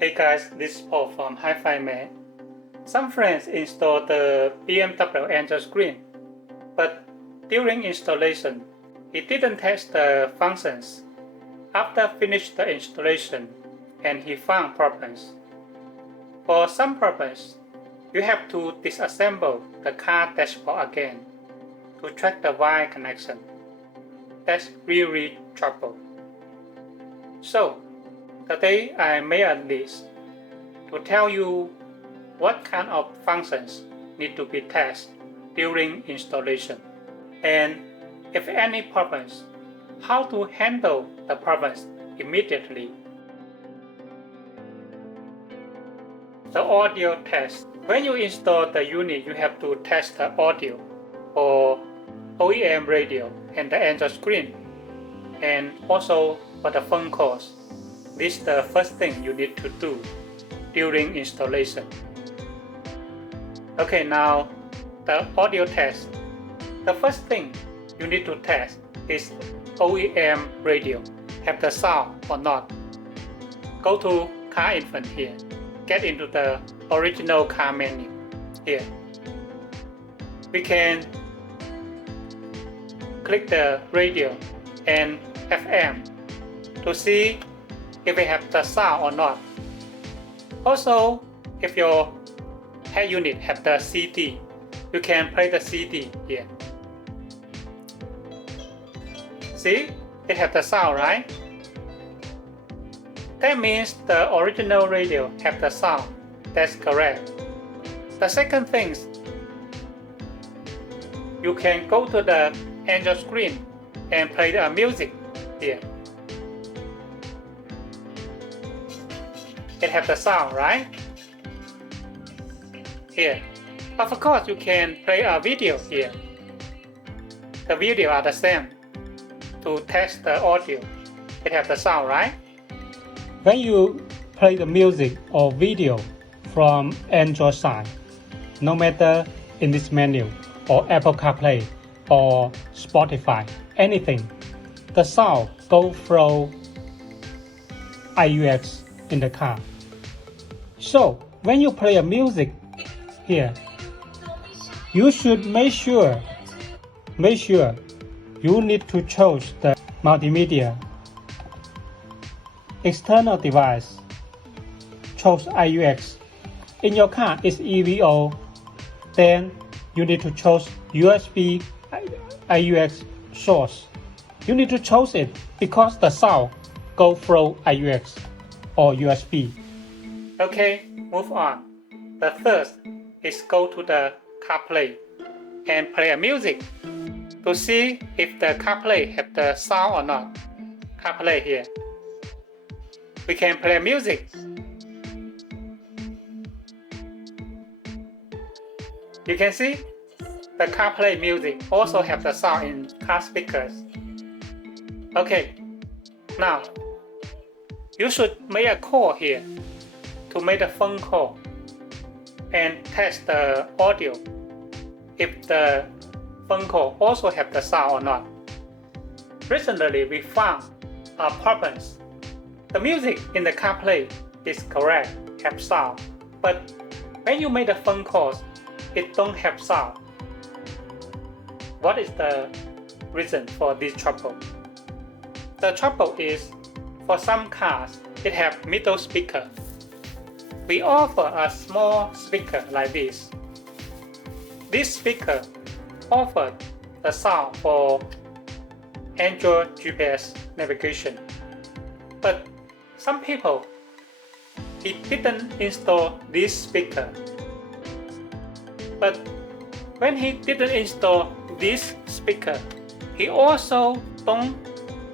Hey guys, this is Paul from Hi-Fi Man. Some friends installed the BMW Android screen, but during installation, he didn't test the functions. After finished the installation, and he found problems. For some problems, you have to disassemble the car dashboard again to track the wire connection. That's really trouble. So, today I made a list to tell you what kind of functions need to be tested during installation, and if any problems, how to handle the problems immediately. The audio test. When you install the unit, you have to test the audio for OEM radio and the Android screen, and also for the phone calls. This is the first thing you need to do during installation. Okay, now the audio test. The first thing you need to test is OEM radio have the sound or not. Go to car info here. Get into the original car menu here. We can click the radio and FM to see if it have the sound or not. Also, if your head unit have the CD, you can play the CD here. See, it have the sound, right? That means the original radio have the sound. That's correct. The second thing, you can go to the Android screen and play the music here. It have the sound, right? Here. Of course, you can play a video here. The video are the same. To test the audio, it have the sound, right? When you play the music or video from Android side, no matter in this menu or Apple CarPlay or Spotify, anything, the sound go through IUX in the car. So when you play a music here, you should make sure you need to choose the multimedia. External device, choose IUX. In your car is EVO, then you need to choose USB IUX source. You need to choose it because the sound go through IUX or USB. Okay, move on. The first is go to the CarPlay and play a music to see if the CarPlay have the sound or not. CarPlay here. We can play music. You can see the CarPlay music also have the sound in car speakers. Okay, now you should make a call here to make a phone call and test the audio if the phone call also have the sound or not. Recently, we found problems. The music in the CarPlay is correct, have sound, but when you make the phone calls, it don't have sound. What is the reason for this trouble? The trouble is, for some cars, it have middle speaker. We offer a small speaker like this. This speaker offered the sound for Android GPS navigation, but some people didn't install this speaker. But when he didn't install this speaker, he also don't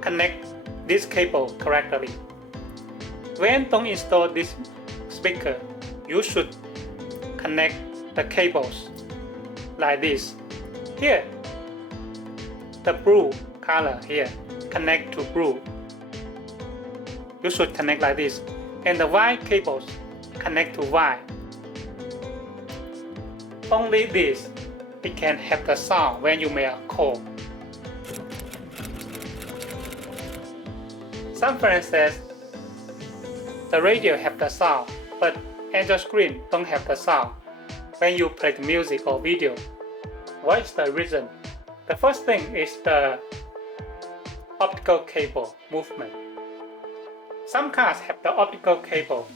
connect this cable correctly. When don't install this speaker, you should connect the cables like this. Here, the blue color here, connect to blue. You should connect like this. And the white cables connect to white. Only this, it can have the sound when you make a call. Some friends says The radio have the sound, but Android screen don't have the sound when you play the music or video. What is the reason? The first thing is the optical cable movement. Some cars have the optical cable.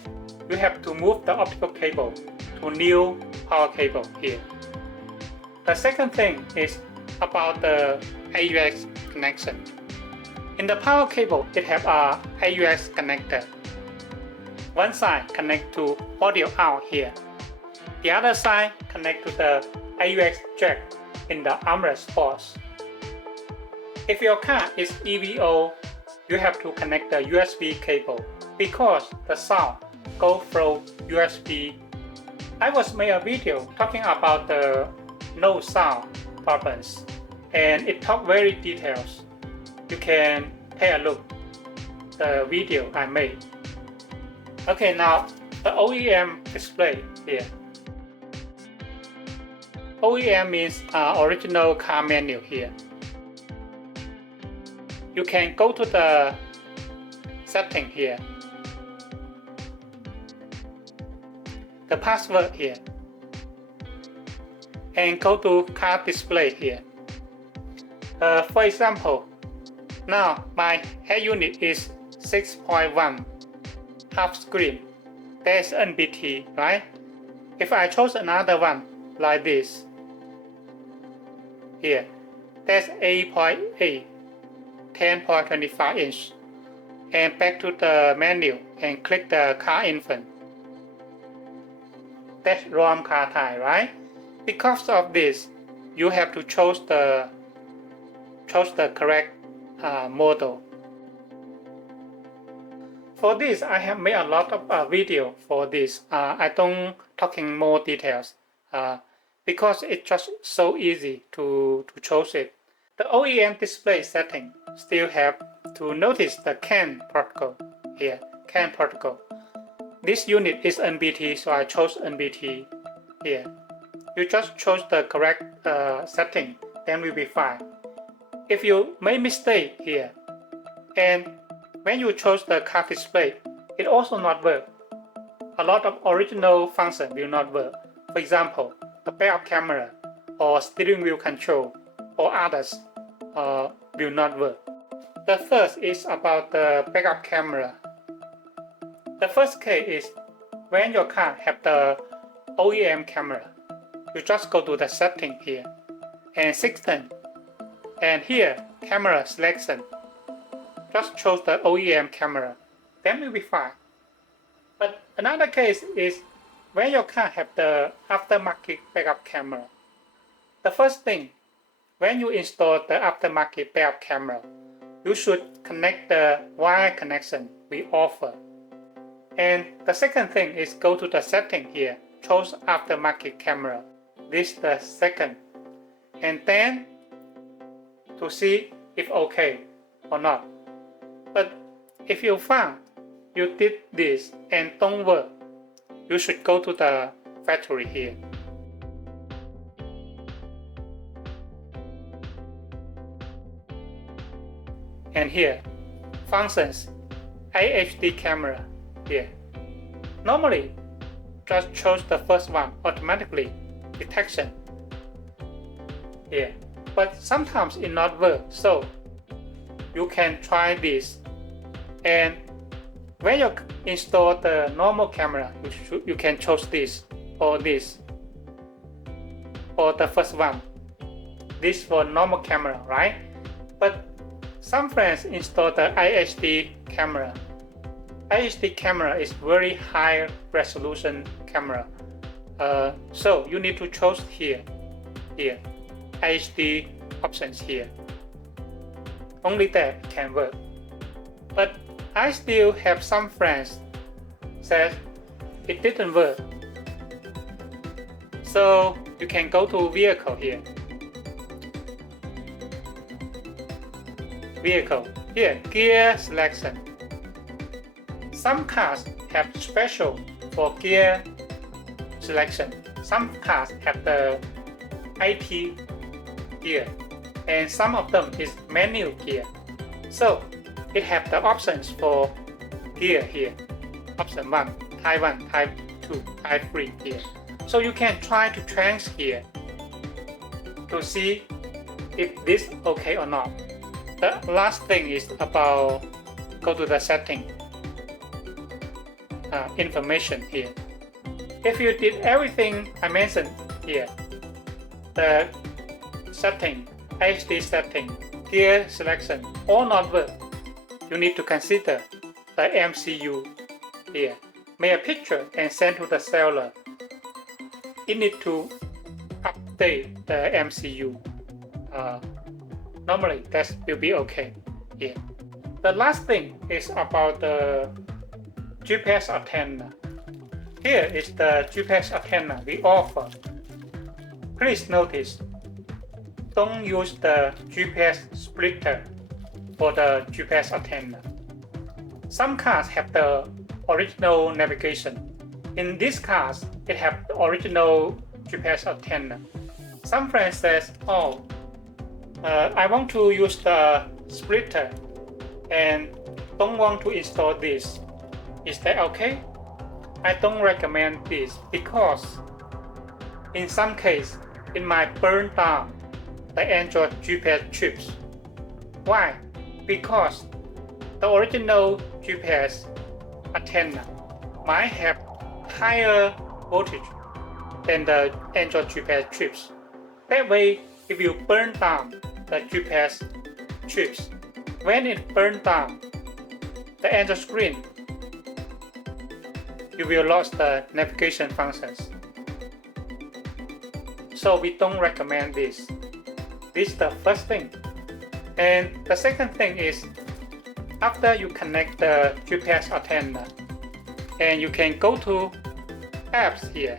You have to move the optical cable to new power cable here. The second thing is about the AUX connection. In the power cable, it have a AUX connector. One side connect to audio out here. The other side connect to the AUX jack in the armrest ports. If your car is EVO, you have to connect the USB cable because the sound go through USB. I was made a video talking about the no sound problems, and it talk very details. You can take a look the video I made. Okay, now the OEM display here. OEM means original car menu here. You can go to the setting here. The password here. And go to car display here. For example, now my head unit is 6.1 half screen. There's NBT, right? If I chose another one like this, here, there's 8.8, 10.25 inch. And back to the menu and click the car info. That's ROM car type, right? Because of this, you have to choose the correct model. For this, I have made a lot of video for this. I don't talking more details because it's just so easy to choose it. The OEM display setting still have to notice the CAN protocol here. CAN protocol. This unit is NBT, so I chose NBT here. You just chose the correct setting, then we'll be fine. If you make mistake here, and when you chose the car display, it also not work. A lot of original function will not work. For example, the backup camera or steering wheel control or others will not work. The first is about the backup camera. The first case is when your car have the OEM camera. You just go to the setting here and system, and here camera selection. Just choose the OEM camera, then will be fine. But another case is when your car have the aftermarket backup camera. The first thing, when you install the aftermarket backup camera, you should connect the wire connection we offer. And the second thing is go to the setting here, choose aftermarket camera. This is the second. And then to see if okay or not. But if you found you did this and don't work, you should go to the factory here. And here, functions, HD camera here. Normally, just choose the first one automatically, detection here. But sometimes it not work, so you can try this. And when you install the normal camera, you can choose this or this, or the first one. This for normal camera, right? But some friends install the HD camera. HD camera is very high resolution camera. So you need to choose here, HD options here. Only that can work. But I still have some friends said it didn't work. So you can go to vehicle here. Vehicle here, gear selection. Some cars have special for gear selection. Some cars have the IT gear, and some of them is manual gear. So it have the options for gear here. option 1, type 1, type 2, type 3 here. So you can try to change here to see if this okay or not. The last thing is about go to the setting information here. If you did everything I mentioned here, the setting, HD setting, gear selection, all not work, you need to consider the MCU here. Make a picture and send to the seller. It need to update the MCU. Normally that will be okay here. The last thing is about the GPS antenna. Here is the GPS antenna we offer. Please notice, don't use the GPS splitter for the GPS antenna. Some cars have the original navigation. In this cars, it have the original GPS antenna. Some friends says, oh, I want to use the splitter and don't want to install this. Is that okay? I don't recommend this because in some case it might burn down the Android GPS chips. Why? Because the original GPS antenna might have higher voltage than the Android GPS chips. That way, if you burn down the GPS chips, when it burns down the Android screen, you will lose the navigation functions. So we don't recommend this. This is the first thing. And the second thing is, after you connect the GPS antenna, and you can go to apps here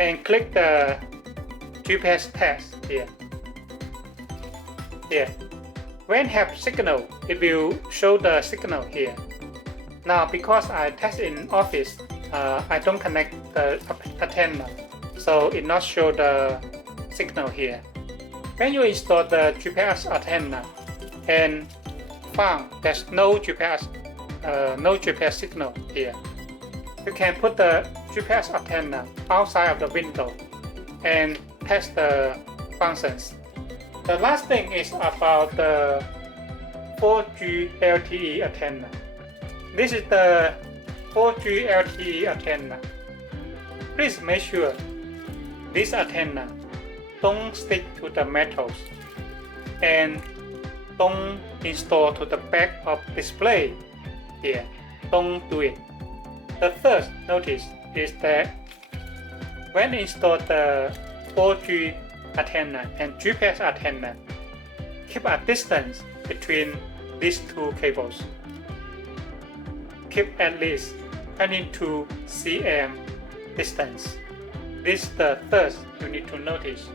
and click the GPS test here. Here. When have signal, it will show the signal here. Now because I test in office, I don't connect the antenna, so it not show the signal here. When you install the GPS antenna and found there's no GPS signal here, you can put the GPS antenna outside of the window and test the functions. The last thing is about the 4G LTE antenna. This is the 4G LTE antenna. Please make sure this antenna don't stick to the metals and don't install to the back of display here. Don't do it. The third notice is that when install the 4G antenna and GPS antenna, keep a distance between these two cables. Keep at least 22 cm distance. This is the third you need to notice.